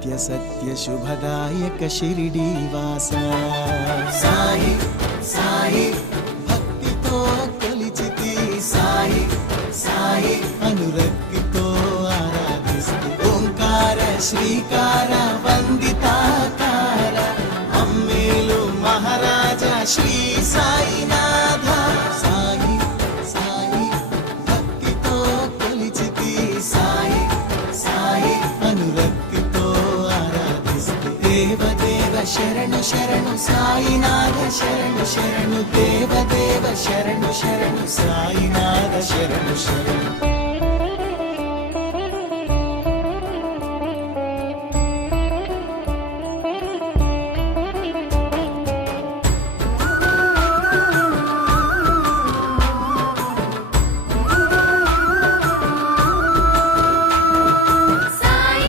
నిత్య సత్య శుభదాయక షిరిడీవాస సాయి సాయి భక్తితో కొలిచితి సాయి సాయి అనురక్తితో ఆరాధిస్తూ ఓంకార శ్రీకార వందితాకార అమ్మేలు మహారాజా శ్రీ సాయినాథ సాయి సాయి భక్తితో కొలిచితి సాయి సాయి అనురక్తితో ఆరాధిస్తూ దేవదేవ శరణు శరణు సాయినాథ శరణు శరణు దేవదేవ శరణు శరణు సాయినాథ శరణు శరణు